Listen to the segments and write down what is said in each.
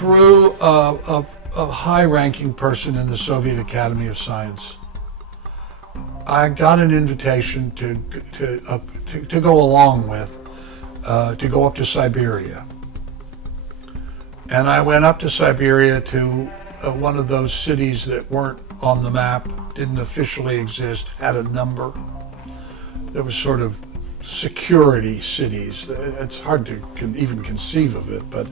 through a high-ranking person in the Soviet Academy of Science. I got an invitation to go along with, to go up to Siberia. And I went up to Siberia to one of those cities that weren't on the map, didn't officially exist, had a number. There was sort of security cities. It's hard to even conceive of it, but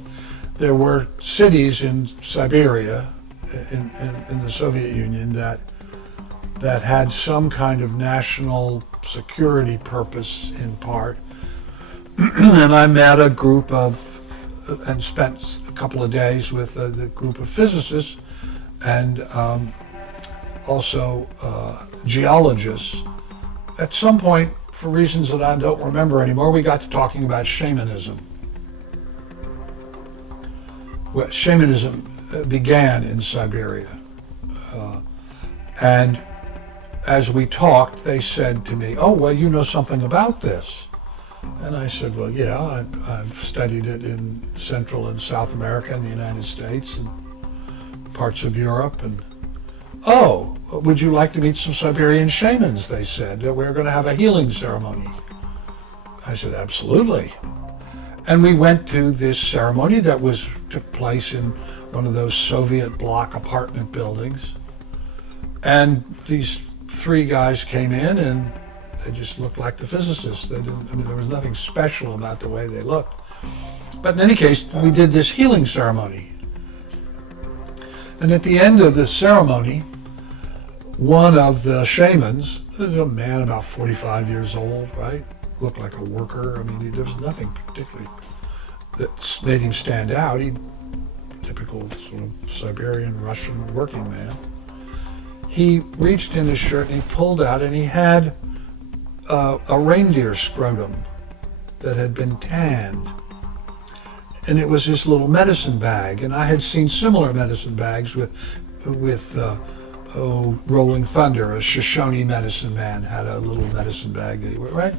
there were cities in Siberia, in the Soviet Union, that had some kind of national security purpose in part. And I met a group and spent a couple of days with the group of physicists and also geologists. At some point, for reasons that I don't remember anymore, we got to talking about shamanism. Well, shamanism began in Siberia. And as we talked, they said to me, "Oh, well, you know something about this." And I said, "Well, yeah, I've studied it in Central and South America and the United States and parts of Europe. And oh, would you like to meet some Siberian shamans?" They said. "We're going to have a healing ceremony." I said, "Absolutely." And we went to this ceremony that took place in one of those Soviet bloc apartment buildings. And these three guys came in and they just looked like the physicists. There was nothing special about the way they looked. But in any case, we did this healing ceremony. And at the end of the ceremony, one of the shamans, was a man about 45 years old, right? Looked like a worker. There was nothing particularly that made him stand out. Typical sort of Siberian Russian working man. He reached in his shirt and he pulled out, and he had a reindeer scrotum that had been tanned. And it was his little medicine bag. And I had seen similar medicine bags with Rolling Thunder, a Shoshone medicine man had a little medicine bag that he wore, right?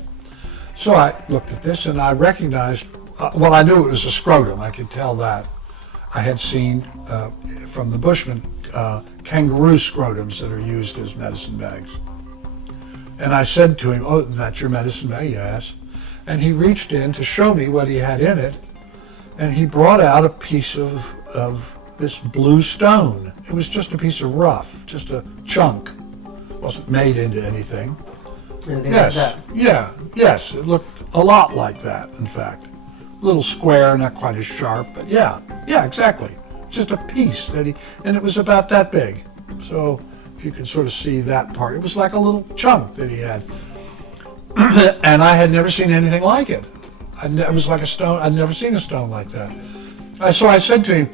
So I looked at this and I recognized, I knew it was a scrotum, I could tell that. I had seen from the Bushmen kangaroo scrotums that are used as medicine bags. And I said to him, "Oh, that's your medicine bag?" "Yes." And he reached in to show me what he had in it, and he brought out a piece of this blue stone. It was just a piece of rough, just a chunk. It wasn't made into anything. Anything Yes, like that? yeah, yes, it looked a lot like that, in fact. A little square, not quite as sharp, but yeah, exactly. Just a piece and it was about that big. So if you can sort of see that part, it was like a little chunk that he had. And I had never seen anything like it. It was like a stone. I'd never seen a stone like that. So I said to him,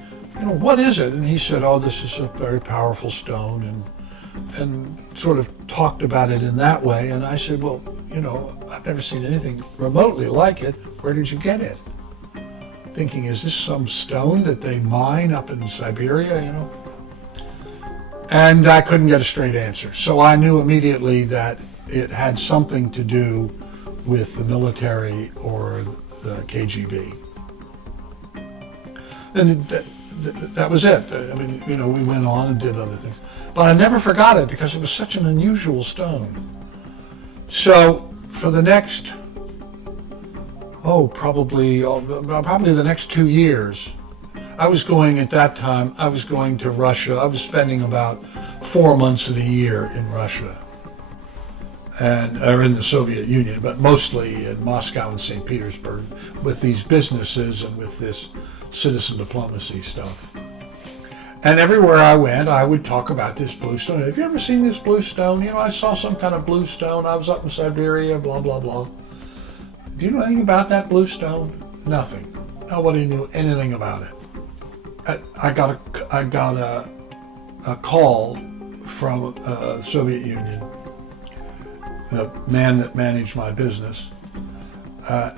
"What is it?" And he said, "Oh, this is a very powerful stone," and sort of talked about it in that way. And I said, "Well, I've never seen anything remotely like it. Where did you get it?" Thinking, is this some stone that they mine up in Siberia, And I couldn't get a straight answer. So I knew immediately that it had something to do with the military or the KGB. And that was it. We went on and did other things. But I never forgot it because it was such an unusual stone. So for the next, probably the next 2 years, I was going to Russia. I was spending about 4 months of the year in Russia, or in the Soviet Union, but mostly in Moscow and St. Petersburg with these businesses and with this citizen diplomacy stuff. And everywhere I went, I would talk about this blue stone. "Have you ever seen this blue stone? I saw some kind of blue stone. I was up in Siberia, blah, blah, blah." "Do you know anything about that blue stone?" Nothing. Nobody knew anything about it. I got a call from the Soviet Union, the man that managed my business,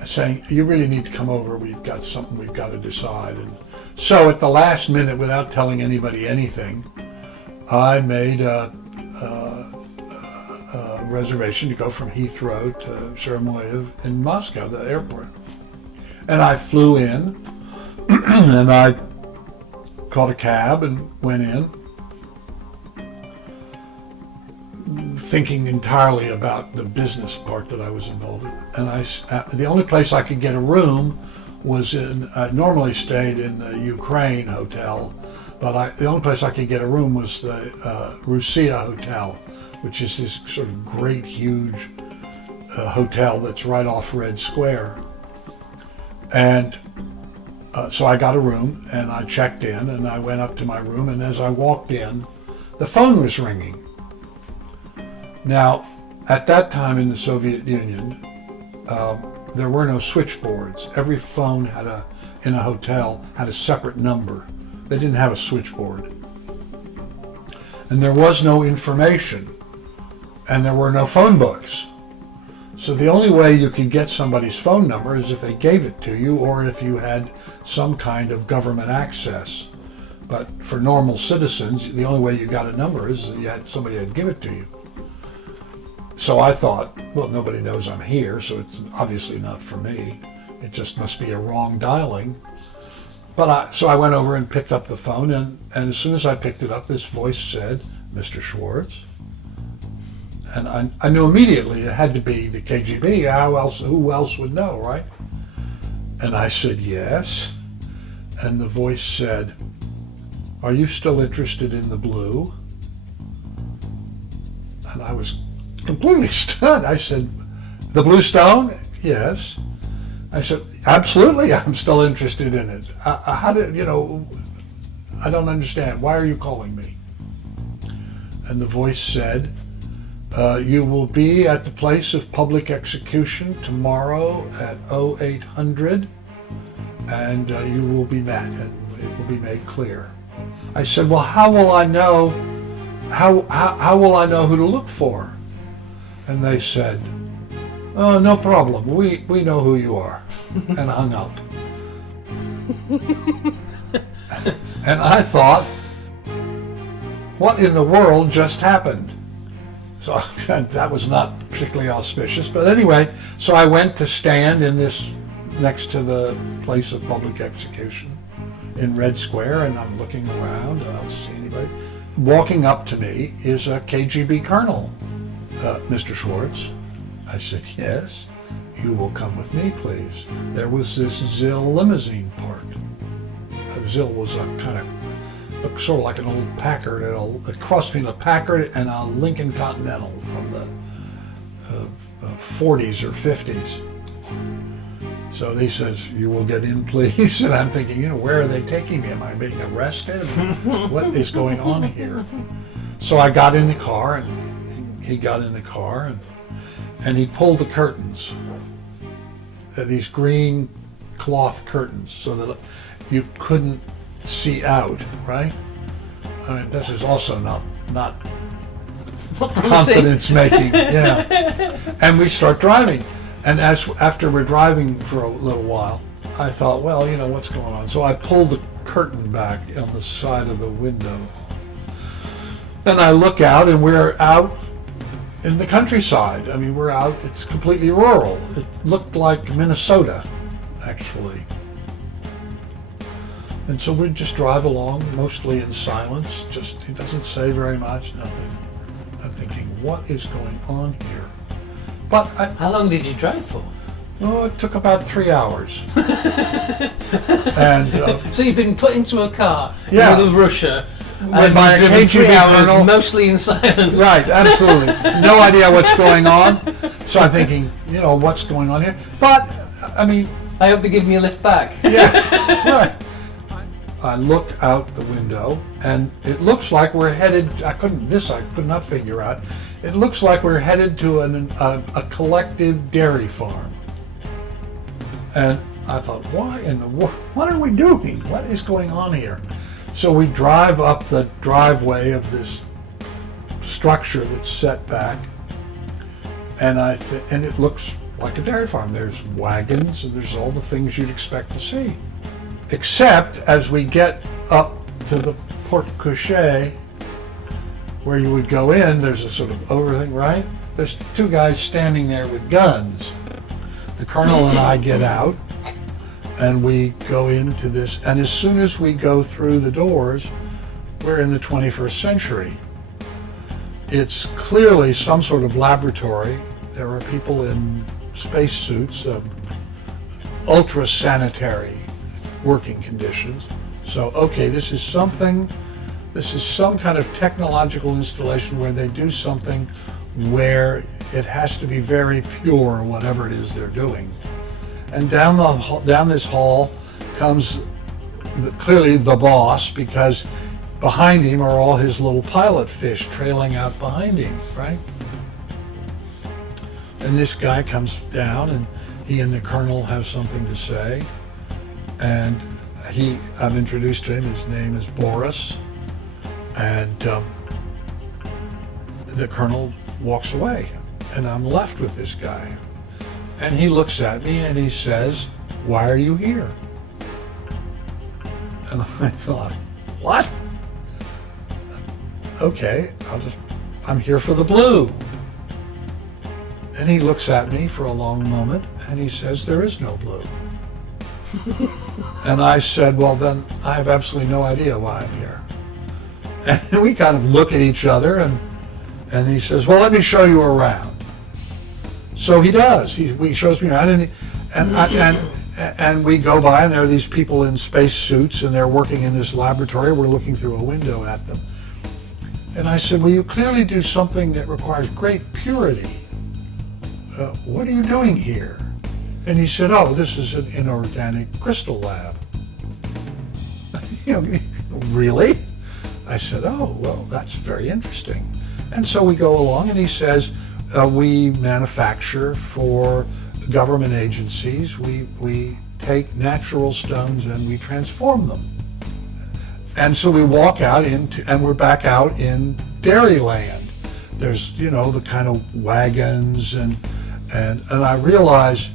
saying, "You really need to come over. We've got something we've got to decide." And so at the last minute, without telling anybody anything, I made a reservation to go from Heathrow to Sheremetyevo in Moscow, the airport. And I flew in, and I caught a cab and went in, thinking entirely about the business part that I was involved in. And the only place I could get a room was I normally stayed in the Ukraine hotel, but the only place I could get a room was the Russia Hotel, which is this sort of great, huge hotel that's right off Red Square. And so I got a room and I checked in and I went up to my room, and as I walked in, the phone was ringing. Now, at that time in the Soviet Union, there were no switchboards. Every phone in a hotel had a separate number. They didn't have a switchboard. And there was no information, and there were no phone books. So the only way you could get somebody's phone number is if they gave it to you, or if you had some kind of government access. But for normal citizens, the only way you got a number is you had somebody that'd give it to you. So I thought, well, nobody knows I'm here, so it's obviously not for me. It just must be a wrong dialing. So I went over and picked up the phone, and as soon as I picked it up, this voice said, "Mr. Schwartz." And I knew immediately it had to be the KGB. Who else would know, right? And I said, "Yes." And the voice said, "Are you still interested in the blue?" And I was completely stunned. I said, "The blue stone?" "Yes." I said, "Absolutely, I'm still interested in it. I don't understand. Why are you calling me?" And the voice said, "You will be at the place of public execution tomorrow at 0800, and you will be met, and it will be made clear." I said, "Well, how will I know? How will I know who to look for?" And they said, "Oh, no problem. We know who you are," and hung up. And I thought, what in the world just happened? So that was not particularly auspicious. But anyway, so I went to stand in this next to the place of public execution in Red Square, and I'm looking around, and I don't see anybody. Walking up to me is a KGB colonel. "Mr. Schwartz?" I said, "Yes." "You will come with me, please." There was this Zill limousine parked. Zill was a kind of, looked sort of like an old Packard, a cross between a Packard and a Lincoln Continental from the 40s or 50s. So he says, "You will get in, please." And I'm thinking, where are they taking me? Am I being arrested? What is going on here? So I got in the car, and he got in the car, and he pulled the curtains, these green cloth curtains, so that you couldn't see out, right? I mean, this is also not confidence making. Yeah. And we start driving, and after we're driving for a little while, I thought, well, what's going on? So I pulled the curtain back on the side of the window. Then I look out, and we're out in the countryside. I mean, we're out, it's completely rural. It looked like Minnesota, actually. And so we just drive along, mostly in silence. He doesn't say very much, nothing. I'm thinking, what is going on here? But how long did you drive for? Oh, it took about 3 hours. And so you've been put into a car in the Yeah. middle of Russia, When by a driven 3 KGB hours, colonel- mostly in silence. Right, absolutely. No idea what's going on. So I'm thinking, what's going on here? But, I mean, I hope they give me a lift back. yeah, right. I look out the window, and it looks like we're headed, I could not figure out. It looks like we're headed to a collective dairy farm. And I thought, why in the world, what are we doing? What is going on here? So we drive up the driveway of this structure that's set back, and it looks like a dairy farm. There's wagons, and there's all the things you'd expect to see. Except as we get up to the porte cochere, where you would go in, there's a sort of overthing, right? There's two guys standing there with guns. The colonel and I get out, And we go into this, and as soon as we go through the doors, we're in the 21st century. It's clearly some sort of laboratory. There are people in spacesuits, ultra sanitary working conditions. So, okay, this is some kind of technological installation where they do something where it has to be very pure, whatever it is they're doing. And down this hall comes clearly the boss, because behind him are all his little pilot fish trailing out behind him, right? And this guy comes down, and he and the colonel have something to say. And I'm introduced to him, his name is Boris. And the colonel walks away, and I'm left with this guy. And he looks at me and he says, "Why are you here?" And I thought, what? Okay, I'm here for the blue. And he looks at me for a long moment and he says, "There is no blue." And I said, "Well, then I have absolutely no idea why I'm here." And we kind of look at each other, and he says, "Well, let me show you around." So he does. He shows me around, and we go by, and there are these people in space suits, and they're working in this laboratory. We're looking through a window at them. And I said, "Well, you clearly do something that requires great purity. What are you doing here?" And he said, "Oh, this is an inorganic crystal lab." Really? I said, "Oh, well, that's very interesting." And so we go along, and he says, "We manufacture for government agencies. We take natural stones and we transform them." And so we walk out and we're back out in Dairyland. There's, the kind of wagons, and I realize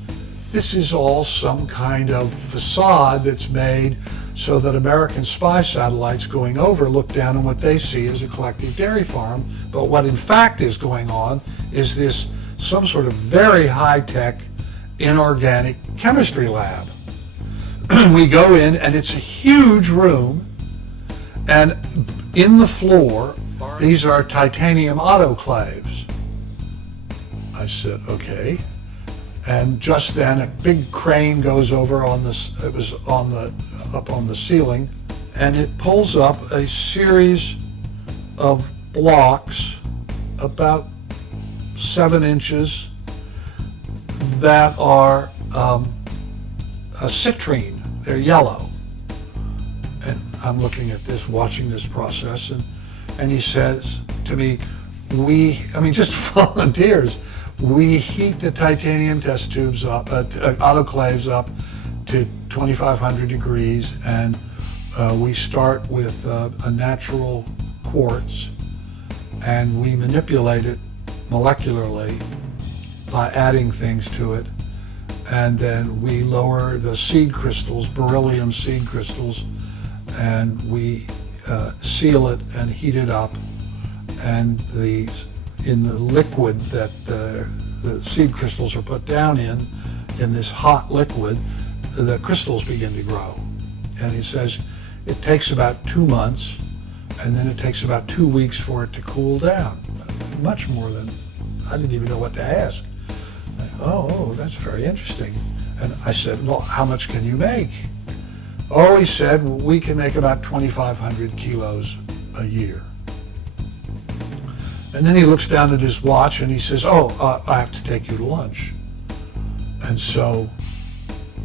this is all some kind of facade that's made so that American spy satellites going over look down on what they see as a collective dairy farm. But what in fact is going on is this some sort of very high-tech inorganic chemistry lab. We go in, and it's a huge room, and in the floor, these are titanium autoclaves. I said, "Okay." And just then a big crane goes over on this, it was up on the ceiling, and it pulls up a series of blocks about 7 inches that are a citrine. They're yellow. And I'm looking at this, watching this process, and he says to me, just volunteers, we heat the titanium test tubes up, autoclaves up to 2,500 degrees, and we start with a natural quartz, and we manipulate it molecularly by adding things to it, and then we lower the seed crystals, beryllium seed crystals, and we seal it and heat it up, and in the liquid that the seed crystals are put down in this hot liquid, the crystals begin to grow. And he says it takes about 2 months, and then it takes about 2 weeks for it to cool down. Much more than, I didn't even know what to ask. Oh, that's very interesting. And I said, "Well, how much can you make?" Oh, he said, "We can make about 2,500 kilos a year." And then he looks down at his watch and he says, I have to take you to lunch. And so,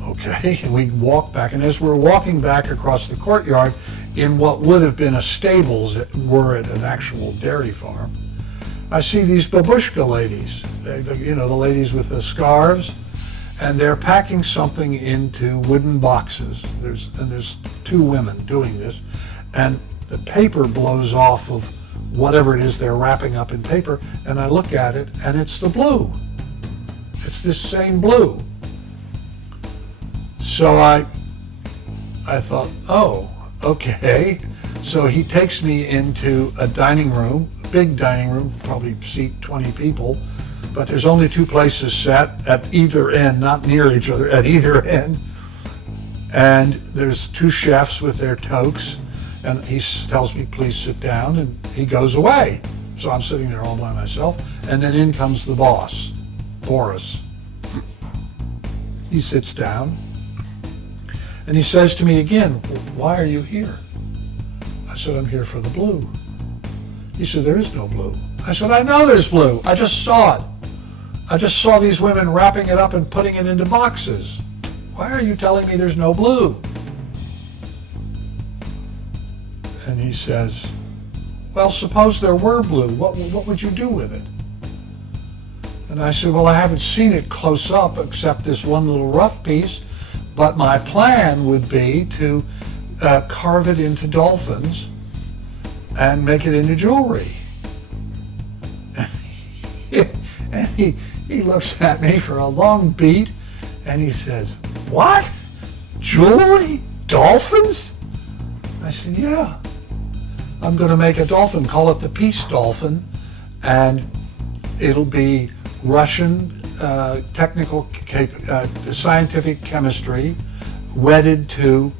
okay, and we walk back, and as we're walking back across the courtyard in what would have been a stables were it an actual dairy farm, I see these babushka ladies, the ladies with the scarves, and they're packing something into wooden boxes. There's 2 women doing this, and the paper blows off of whatever it is they're wrapping up in paper, and I look at it, and it's the blue. It's this same blue. So I thought, oh, okay. So he takes me into a dining room, big dining room, probably seat 20 people, but there's only 2 places set at either end, not near each other, at either end. And there's two chefs with their toques, and he tells me, please sit down, and he goes away. So I'm sitting there all by myself, and then in comes the boss, Boris. He sits down, and he says to me again, why are you here? I said, I'm here for the blue. He said, there is no blue. I said, I know there's blue. I just saw it. I just saw these women wrapping it up and putting it into boxes. Why are you telling me there's no blue? And he says, well, suppose there were blue. What would you do with it? And I said, well, I haven't seen it close up except this one little rough piece, but my plan would be to carve it into dolphins and make it into jewelry. And he looks at me for a long beat, and he says, what? Jewelry? Dolphins? I said, yeah. I'm going to make a dolphin, call it the peace dolphin, and it'll be Russian scientific chemistry wedded to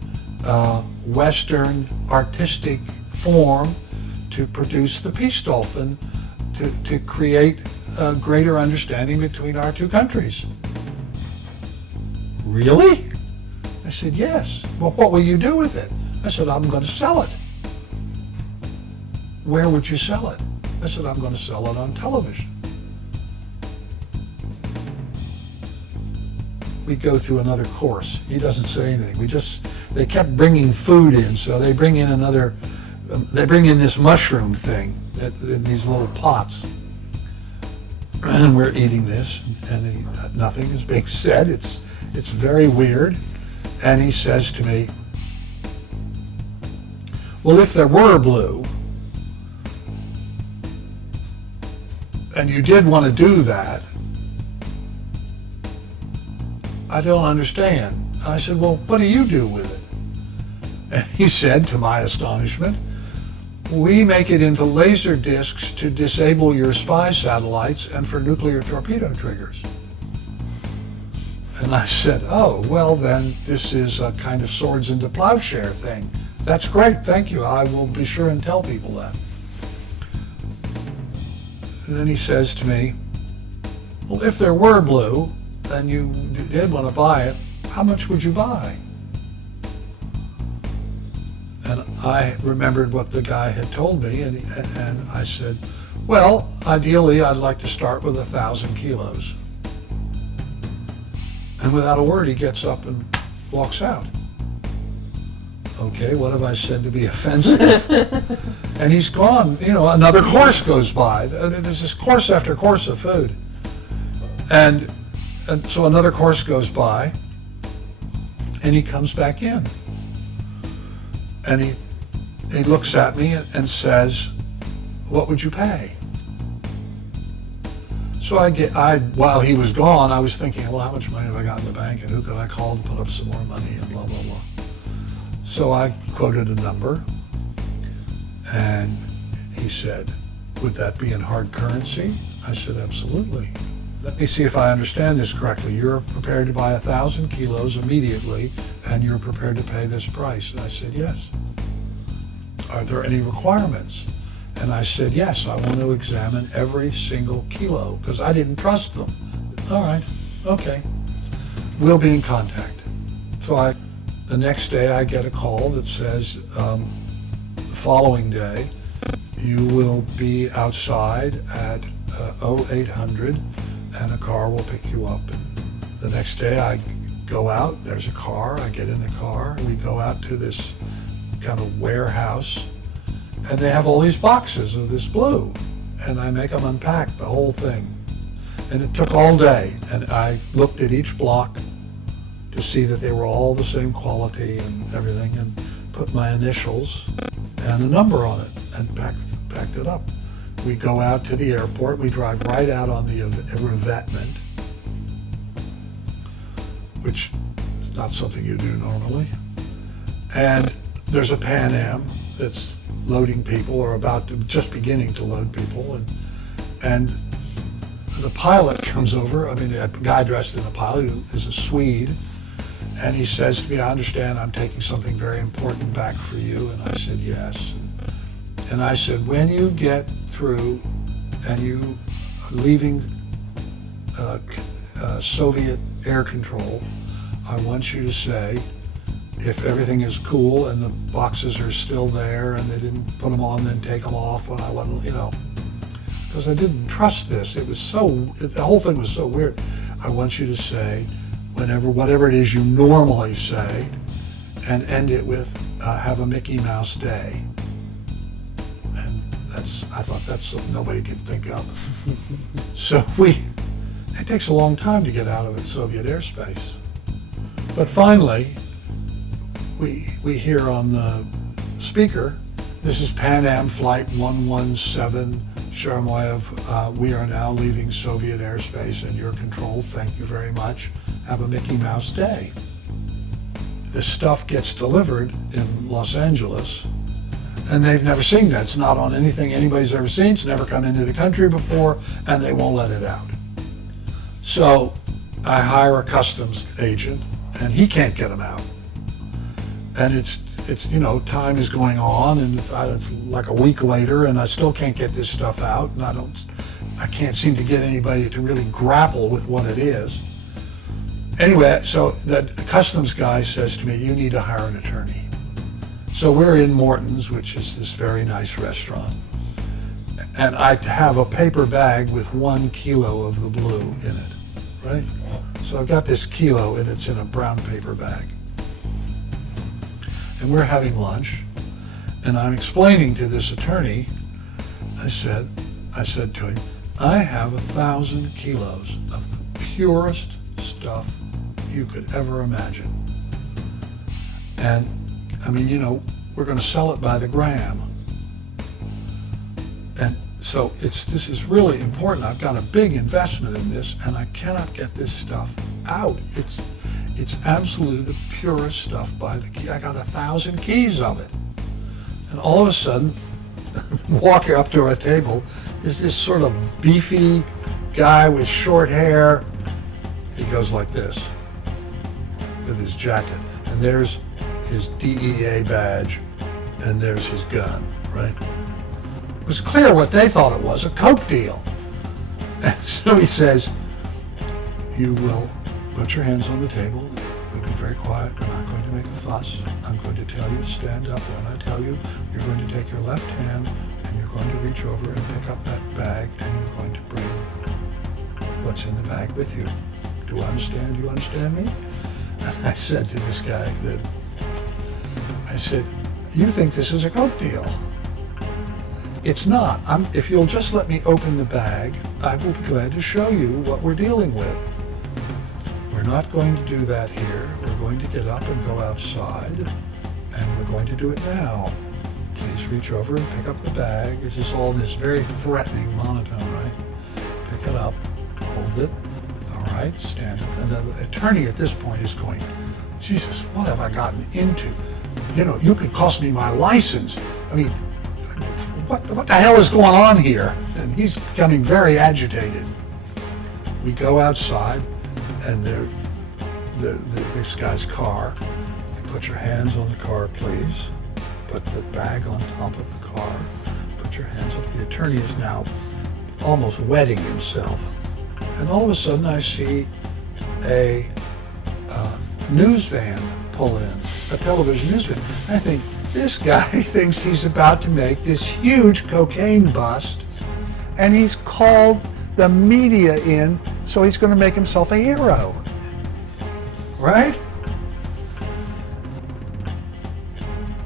Western artistic form to produce the peace dolphin, to create a greater understanding between our two countries. Really? I said, yes. Well, what will you do with it? I said, I'm going to sell it. Where would you sell it? I said, I'm going to sell it on television. We go through another course. He doesn't say anything. They kept bringing food in, so they bring in this mushroom thing in these little pots. And we're eating this, and nothing is being said. It's very weird. And he says to me, well, if there were blue, and you did want to do that, I don't understand. And I said, well, what do you do with it? And he said, to my astonishment, we make it into laser discs to disable your spy satellites and for nuclear torpedo triggers. And I said, oh, well then this is a kind of swords into plowshare thing. That's great, thank you. I will be sure and tell people that. And then he says to me, well, if there were blue and you did want to buy it, how much would you buy? And I remembered what the guy had told me, and I said, well, ideally I'd like to start with 1,000 kilos. And without a word, he gets up and walks out. Okay, what have I said to be offensive? And he's gone. Another course goes by. There's this course after course of food. And so another course goes by, and he comes back in. And he looks at me and says, what would you pay? So while he was gone, I was thinking, well, how much money have I got in the bank, and who could I call to put up some more money, and blah, blah, blah. So I quoted a number, and he said, would that be in hard currency? I said, absolutely. Let me see if I understand this correctly. You're prepared to buy 1,000 kilos immediately, and you're prepared to pay this price. And I said, yes. Are there any requirements? And I said, yes, I want to examine every single kilo, because I didn't trust them. All right, okay. We'll be in contact. So the next day I get a call that says, the following day, you will be outside at 0800, and a car will pick you up. And the next day I go out, there's a car, I get in the car, we go out to this kind of warehouse, and they have all these boxes of this blue, and I make them unpack the whole thing. And it took all day, and I looked at each block to see that they were all the same quality and everything, and put my initials and a number on it, and packed it up. We go out to the airport, we drive right out on the revetment, which is not something you do normally. And there's a Pan Am that's loading people, or just beginning to load people, and the pilot comes over. I mean, a guy dressed in a pilot who is a Swede, And he says to me, I understand I'm taking something very important back for you. And I said, yes. And I said, when you get through and you are leaving Soviet air control, I want you to say, if everything is cool and the boxes are still there and they didn't put them on, then take them off when I wasn't, because I didn't trust this. It was the whole thing was so weird. I want you to say, whatever it is you normally say, and end it with, have a Mickey Mouse day. And I thought that's something nobody can think of. So it takes a long time to get out of Soviet airspace. But finally, we hear on the speaker, this is Pan Am Flight 117, Shermoyev, we are now leaving Soviet airspace in your control. Thank you very much. Have a Mickey Mouse day. This stuff gets delivered in Los Angeles, and they've never seen that. It's not on anything anybody's ever seen. It's never come into the country before, and they won't let it out. So I hire a customs agent, and he can't get them out. And it's time is going on, and it's like a week later, and I still can't get this stuff out, and I can't seem to get anybody to really grapple with what it is. Anyway, so the customs guy says to me, you need to hire an attorney. So we're in Morton's, which is this very nice restaurant, and I have a paper bag with 1 kilo of the blue in it, right? So I've got this kilo, and it's in a brown paper bag. And we're having lunch, and I'm explaining to this attorney, I said to him, I have 1,000 kilos of the purest stuff you could ever imagine. And we're going to sell it by the gram. And so this is really important. I've got a big investment in this, and I cannot get this stuff out. It's absolutely the purest stuff by the key. I got 1,000 keys of it. And all of a sudden, walking up to our table is this sort of beefy guy with short hair. He goes like this with his jacket. And there's his DEA badge, and there's his gun, right? It was clear what they thought it was, a coke deal. And so he says, you will put your hands on the table. We'll be very quiet. We're not going to make a fuss. I'm going to tell you to stand up. When I tell you, you're going to take your left hand and you're going to reach over and pick up that bag, and you're going to bring what's in the bag with you. Do I understand? You understand me? And I said to this guy you think this is a coke deal? It's not. If you'll just let me open the bag, I will be glad to show you what we're dealing with. We're not going to do that here. We're going to get up and go outside, and we're going to do it now. Please reach over and pick up the bag. This is all in this very threatening monotone, right? Pick it up, hold it. All right, stand up. And the attorney at this point is going, Jesus, what have I gotten into? You could cost me my license. I mean, what the hell is going on here? And he's becoming very agitated. We go outside, and this guy's car. You put your hands on the car, please. Put the bag on top of the car. Put your hands up. The attorney is now almost wetting himself. And all of a sudden I see a news van pull in, a television news van. I think, this guy thinks he's about to make this huge cocaine bust, and he's called the media in, so he's going to make himself a hero. Right?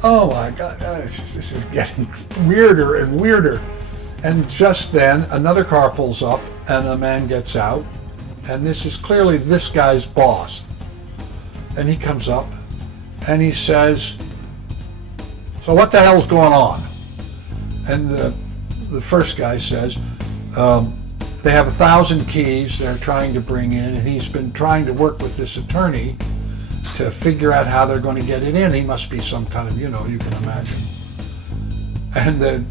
Oh my God, this is getting weirder and weirder. And just then, another car pulls up, and a man gets out, and this is clearly this guy's boss. And he comes up, and he says, so what the hell's going on? And the first guy says, they have 1,000 keys they're trying to bring in, and he's been trying to work with this attorney to figure out how they're going to get it in. He must be some kind of, you can imagine. And the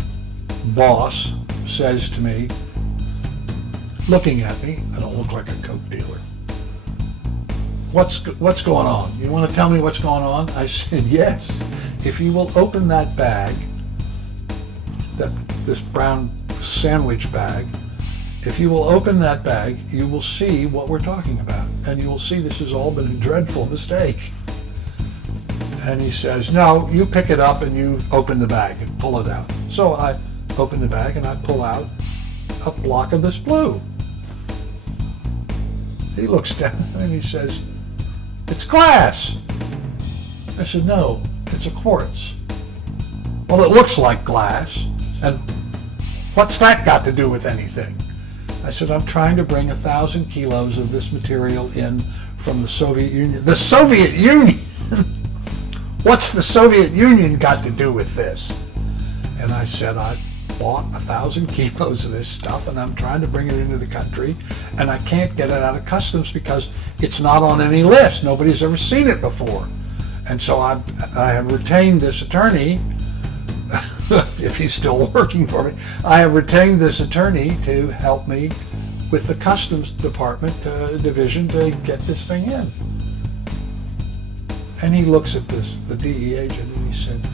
boss says to me, looking at me, I don't look like a coke dealer. what's going on? You want to tell me what's going on? I said, yes. If you will open that bag, this brown sandwich bag, if you will open that bag, you will see what we're talking about. And you will see this has all been a dreadful mistake. And he says, no, you pick it up and you open the bag and pull it out. So I open the bag and I pull out a block of this blue. He looks down and he says, it's glass. I said, no, it's a quartz. Well, it looks like glass. And what's that got to do with anything? I said, I'm trying to bring 1,000 kilos of this material in from the Soviet Union. The Soviet Union! What's the Soviet Union got to do with this? And I said, I bought 1,000 kilos of this stuff and I'm trying to bring it into the country and I can't get it out of customs because it's not on any list. Nobody's ever seen it before. And so I have retained this attorney, if he's still working for me, I have retained this attorney to help me with the Customs Department division to get this thing in. And he looks at this, the DEA agent, and he said,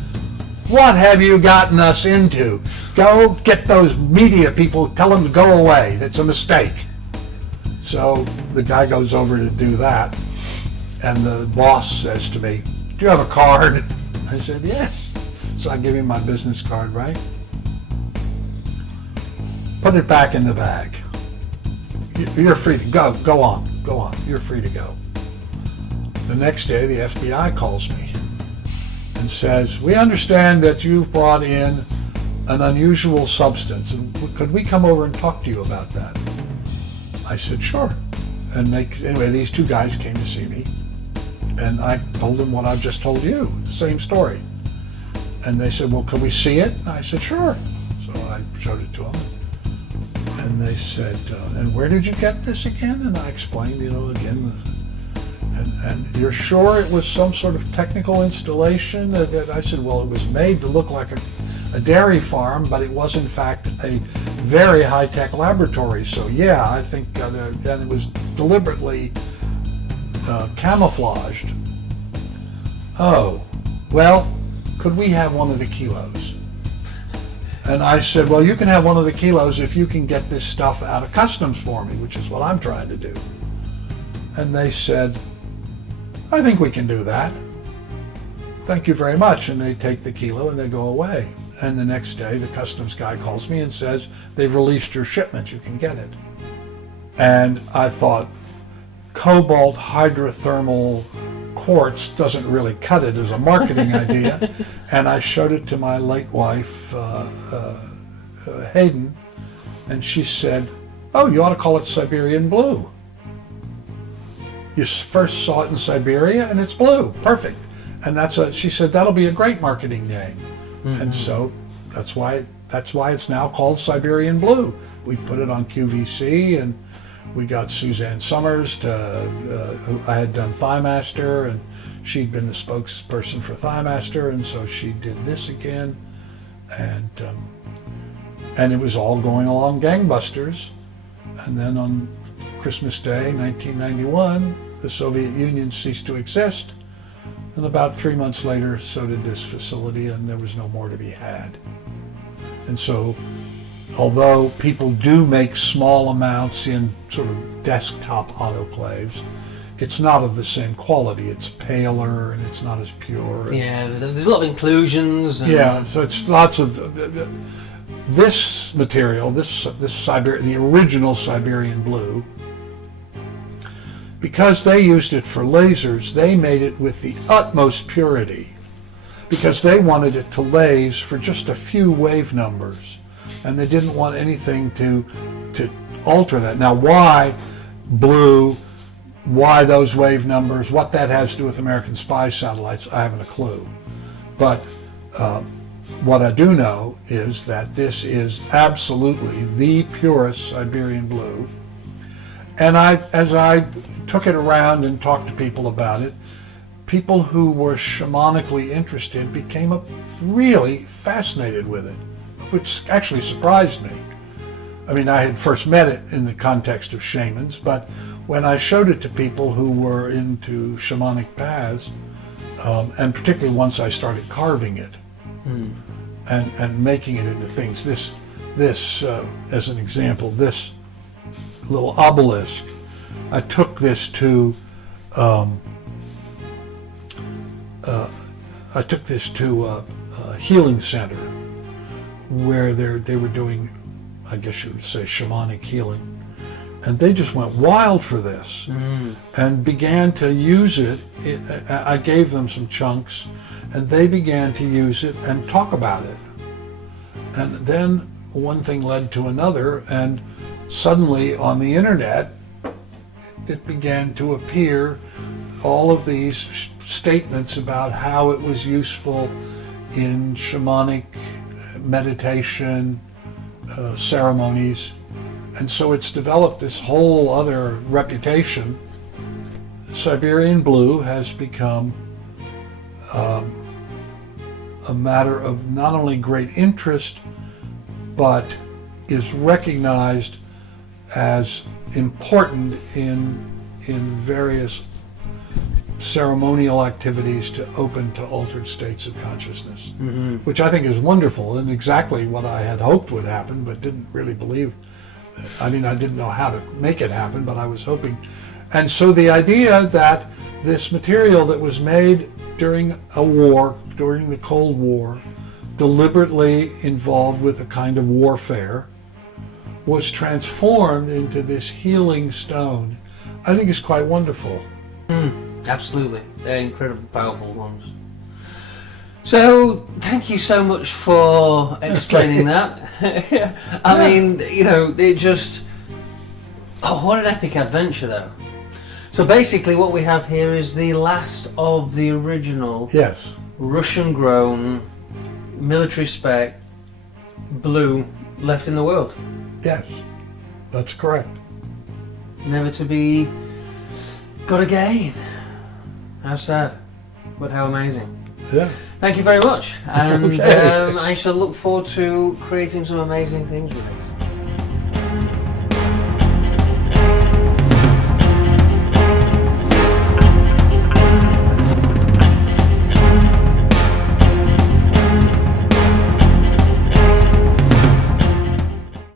what have you gotten us into? Go get those media people, tell them to go away. That's a mistake. So the guy goes over to do that, and the boss says to me, do you have a card? I said, yes. So I give him my business card, right? Put it back in the bag. You're free to go. Go on. You're free to go. The next day, the FBI calls me and says, we understand that you've brought in an unusual substance. And could we come over and talk to you about that? I said, sure. And anyway, these two guys came to see me. And I told them what I've just told you, the same story. And they said, well, can we see it? And I said, sure. So I showed it to them. And they said, and where did you get this again? And I explained, again, and you're sure it was some sort of technical installation? I said, well, it was made to look like a dairy farm, but it was in fact a very high-tech laboratory. So yeah, I think, and it was deliberately camouflaged. Oh, well, could we have one of the kilos? And I said, well, you can have one of the kilos if you can get this stuff out of customs for me, which is what I'm trying to do. And they said, I think we can do that. Thank you very much. And they take the kilo and they go away. And the next day, the customs guy calls me and says, they've released your shipment, you can get it. And I thought, cobalt hydrothermal quartz doesn't really cut it as a marketing idea. And I showed it to my late wife, Hayden, and she said, oh, you ought to call it Siberian Blue. You first saw it in Siberia and it's blue, perfect. And she said, that'll be a great marketing name. Mm-hmm. And so that's why it's now called Siberian Blue. We put it on QVC and we got Suzanne Summers who I had done Thighmaster, and she'd been the spokesperson for Thighmaster, and so she did this again, and it was all going along gangbusters. And then on Christmas Day, 1991, the Soviet Union ceased to exist, and about 3 months later, so did this facility, and there was no more to be had. And so, although people do make small amounts in sort of desktop autoclaves, it's not of the same quality. It's paler and it's not as pure. Yeah, there's a lot of inclusions. Yeah, so it's lots of this material, the original Siberian Blue. Because they used it for lasers, they made it with the utmost purity, because they wanted it to laze for just a few wave numbers. And they didn't want anything to alter that. Now, why blue, why those wave numbers, what that has to do with American spy satellites, I haven't a clue. But what I do know is that this is absolutely the purest Siberian Blue. And as I took it around and talked to people about it, people who were shamanically interested became really fascinated with it, which actually surprised me. I mean, I had first met it in the context of shamans, but when I showed it to people who were into shamanic paths, and particularly once I started carving it and making it into things, this as an example, this little obelisk, I took this to a healing center where they were doing, I guess you would say, shamanic healing. And they just went wild for this and began to use it. I gave them some chunks and they began to use it and talk about it. And then one thing led to another, and suddenly on the internet it began to appear, all of these statements about how it was useful in shamanic meditation, ceremonies. And so it's developed this whole other reputation. Siberian Blue has become a matter of not only great interest, but is recognized as important in various ceremonial activities to open to altered states of consciousness, which I think is wonderful and exactly what I had hoped would happen, but didn't really believe. I mean, I didn't know how to make it happen, but I was hoping. And so the idea that this material that was made during a war, during the Cold War, deliberately involved with a kind of warfare, was transformed into this healing stone, I think is quite wonderful. Absolutely. They're incredibly powerful ones. So, thank you so much for explaining that. I mean, you know, it just... Oh, what an epic adventure, though. So basically what we have here is the last of the original Russian-grown, military-spec blue left in the world. Yes, that's correct. Never to be got again. How sad, but how amazing. Yeah. Thank you very much, and Okay. I shall look forward to creating some amazing things with it.